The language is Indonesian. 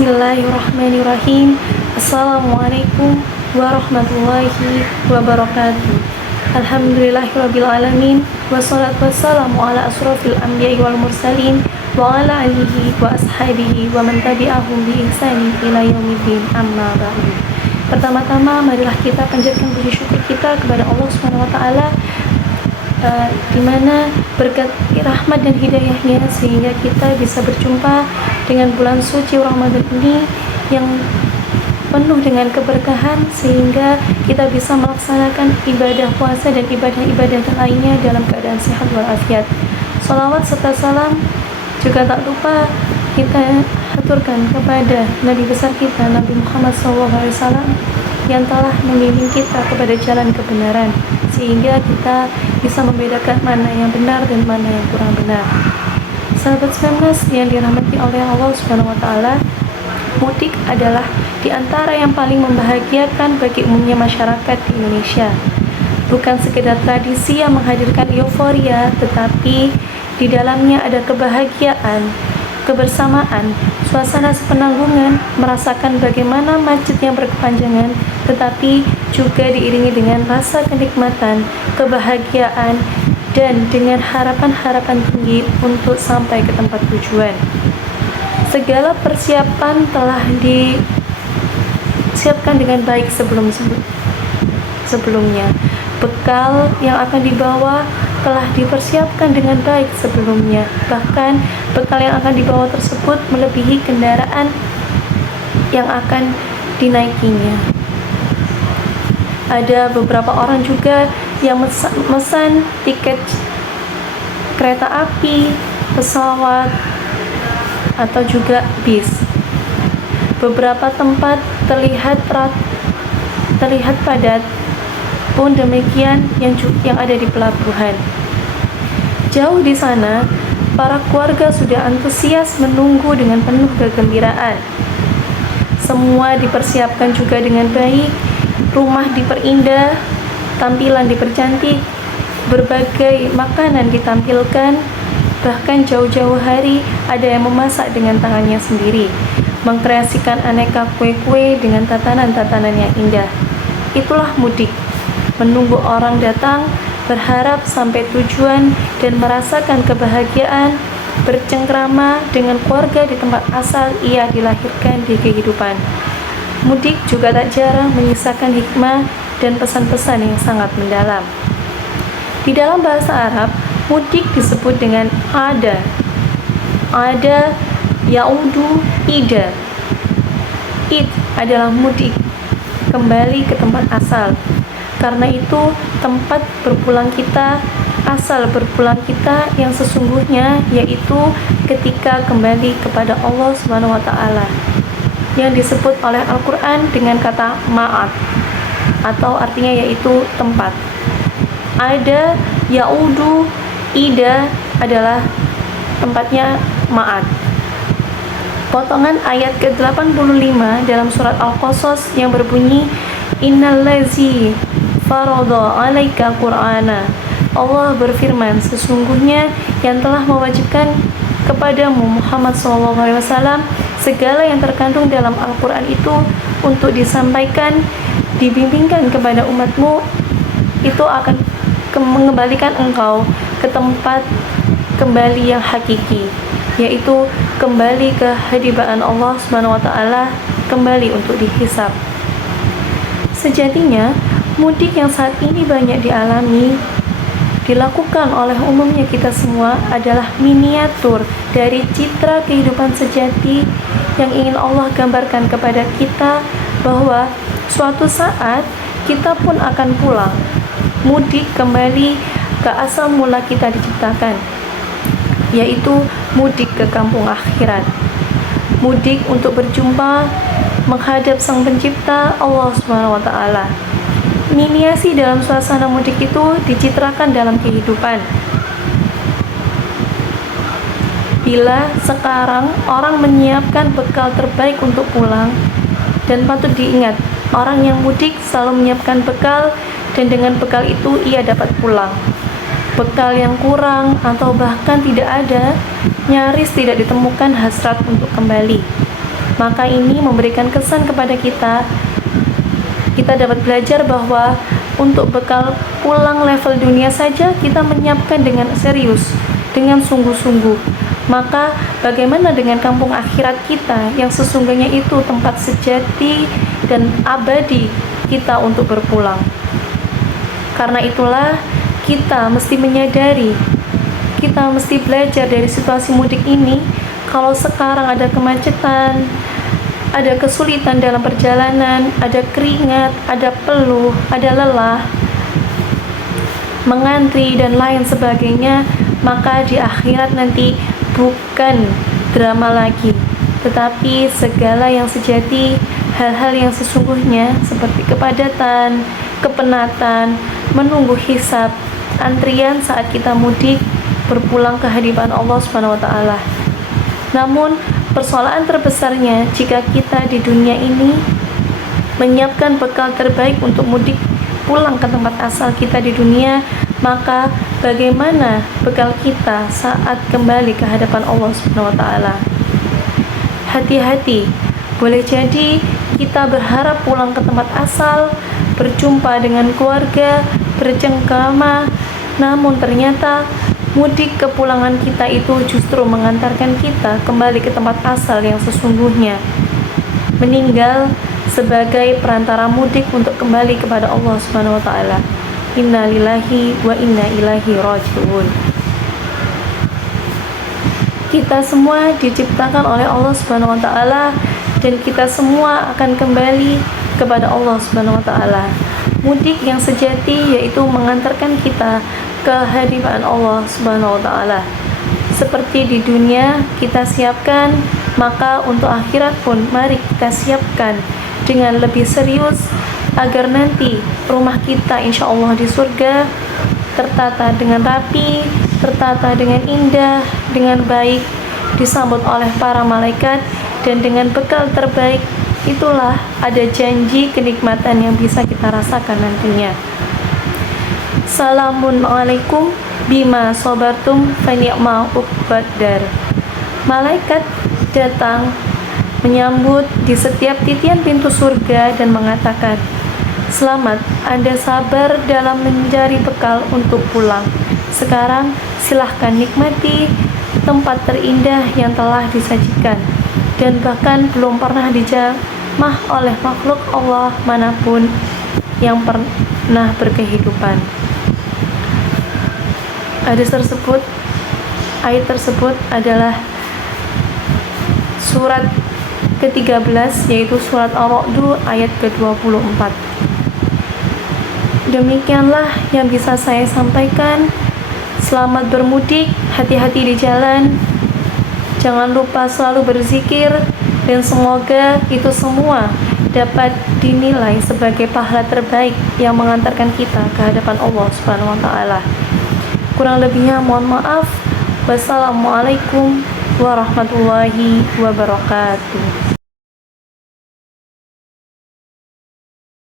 Bismillahirrahmanirrahim. Assalamualaikum warahmatullahi wabarakatuh. Alhamdulillahirrabbilalamin. Wassalatu wassalamu ala asrofil anbiya'i wal mursalin wa ala alihi wa ashabihi wa man tabi'ahum bi ihsani ila yaumiddin, amma ba'du. Pertama-tama marilah kita panjatkan puji syukur kita kepada Allah Subhanahu wa taala, di mana berkat rahmat dan hidayahnya sehingga kita bisa berjumpa dengan bulan suci Ramadan ini yang penuh dengan keberkahan, sehingga kita bisa melaksanakan ibadah puasa dan ibadah-ibadah lainnya dalam keadaan sehat walafiat. Salawat serta salam juga tak lupa kita haturkan kepada Nabi besar kita, Nabi Muhammad SAW, yang telah membimbing kita kepada jalan kebenaran, sehingga kita bisa membedakan mana yang benar dan mana yang kurang benar. Sahabat 19 yang dirahmati oleh Allah Subhanahu wa taala, mudik adalah di antara yang paling membahagiakan bagi umumnya masyarakat di Indonesia. Bukan sekedar tradisi yang menghadirkan euforia, tetapi di dalamnya ada kebahagiaan, kebersamaan, suasana sepenanggungan, merasakan bagaimana masjid yang berkepanjangan, tetapi juga diiringi dengan rasa kenikmatan, kebahagiaan, dan dengan harapan-harapan tinggi untuk sampai ke tempat tujuan. Segala persiapan telah disiapkan dengan baik sebelumnya. Bekal yang akan dibawa telah dipersiapkan dengan baik sebelumnya. Bahkan bekal yang akan dibawa tersebut melebihi kendaraan yang akan dinaikinya. Ada beberapa orang juga yang mesan tiket kereta api, pesawat, atau juga bis. Beberapa tempat terlihat padat, pun demikian yang ada di pelabuhan. Jauh di sana, para keluarga sudah antusias menunggu dengan penuh kegembiraan. Semua dipersiapkan juga dengan baik, rumah diperindah, tampilan dipercantik, berbagai makanan ditampilkan, bahkan jauh-jauh hari ada yang memasak dengan tangannya sendiri, mengkreasikan aneka kue-kue dengan tatanan-tatanan yang indah. Itulah mudik, menunggu orang datang, berharap sampai tujuan dan merasakan kebahagiaan, bercengkrama dengan keluarga di tempat asal ia dilahirkan di kehidupan. Mudik juga tak jarang menyisakan hikmah dan pesan-pesan yang sangat mendalam. Di dalam bahasa Arab, mudik disebut dengan ada, yaudu, ida. Id adalah mudik, kembali ke tempat asal. Karena itu, tempat berpulang kita, asal berpulang kita yang sesungguhnya yaitu ketika kembali kepada Allah Subhanahu wa taala, yang disebut oleh Al-Quran dengan kata ma'ad, atau artinya yaitu tempat. Ada, yaudu, ida adalah tempatnya ma'ad. Potongan ayat ke-85 dalam surat Al-Qasas yang berbunyi, Innallazi farada 'alaika Qur'ana. Allah berfirman, sesungguhnya yang telah mewajibkan kepadamu Muhammad SAW segala yang terkandung dalam Al-Quran itu untuk disampaikan, dibimbingkan kepada umatmu, itu akan mengembalikan engkau ke tempat kembali yang hakiki, yaitu kembali ke hadirat Allah Subhanahu wa taala, kembali untuk dihisab. Sejatinya, mudik yang saat ini banyak dilakukan oleh umumnya kita semua adalah miniatur dari citra kehidupan sejati yang ingin Allah gambarkan kepada kita, bahwa suatu saat kita pun akan pulang, mudik kembali ke asal mula kita diciptakan, yaitu mudik ke kampung akhirat, mudik untuk berjumpa menghadap Sang Pencipta Allah Subhanahu wa taala. Miniasi dalam suasana mudik itu dicitrakan dalam kehidupan. Bila sekarang orang menyiapkan bekal terbaik untuk pulang, dan patut diingat, orang yang mudik selalu menyiapkan bekal, dan dengan bekal itu ia dapat pulang. Bekal yang kurang atau bahkan tidak ada, nyaris tidak ditemukan hasrat untuk kembali. Maka ini memberikan kesan kepada kita dapat belajar bahwa untuk bekal pulang level dunia saja kita menyiapkan dengan serius, dengan sungguh-sungguh. Maka bagaimana dengan kampung akhirat kita yang sesungguhnya itu tempat sejati dan abadi kita untuk berpulang. Karena itulah kita mesti menyadari, kita mesti belajar dari situasi mudik ini. Kalau sekarang ada kemacetan, ada kesulitan dalam perjalanan, ada keringat, ada peluh, ada lelah, mengantri dan lain sebagainya, maka di akhirat nanti bukan drama lagi, tetapi segala yang sejati, hal-hal yang sesungguhnya seperti kepadatan, kepenatan, menunggu hisab, antrian saat kita mudik berpulang ke hadipan Allah Subhanahu wa taala. Namun persoalan terbesarnya jika kita di dunia ini menyiapkan bekal terbaik untuk mudik pulang ke tempat asal kita di dunia, maka bagaimana bekal kita saat kembali ke hadapan Allah Subhanahu wa taala? Hati-hati, boleh jadi kita berharap pulang ke tempat asal, berjumpa dengan keluarga, bercengkrama, namun ternyata mudik kepulangan kita itu justru mengantarkan kita kembali ke tempat asal yang sesungguhnya, meninggal sebagai perantara mudik untuk kembali kepada Allah Subhanahu wa taala. Inna lillahi wa inna ilaihi raji'un. Kita semua diciptakan oleh Allah Subhanahu wa taala dan kita semua akan kembali kepada Allah Subhanahu wa taala. Mudik yang sejati yaitu mengantarkan kita ke hadipan Allah Subhanahu wa taala. Seperti di dunia kita siapkan, maka untuk akhirat pun mari kita siapkan dengan lebih serius agar nanti rumah kita insya Allah di surga tertata dengan rapi, tertata dengan indah, dengan baik, disambut oleh para malaikat, dan dengan bekal terbaik itulah ada janji kenikmatan yang bisa kita rasakan nantinya. Assalamualaikum bima sabartum fa ni'ma uqbadar. Malaikat datang menyambut di setiap titian pintu surga dan mengatakan, selamat, Anda sabar dalam mencari bekal untuk pulang. Sekarang silahkan nikmati tempat terindah yang telah disajikan dan bahkan belum pernah dijamah oleh makhluk Allah manapun yang pernah berkehidupan. Ayat tersebut adalah surat ke-13, yaitu surat Ar-Ra'd ayat ke-24. Demikianlah yang bisa saya sampaikan. Selamat bermudik, hati-hati di jalan, jangan lupa selalu berzikir, dan semoga itu semua dapat dinilai sebagai pahala terbaik yang mengantarkan kita ke hadapan Allah Subhanahu wa taala. Kurang lebihnya mohon maaf. Wassalamualaikum warahmatullahi wabarakatuh.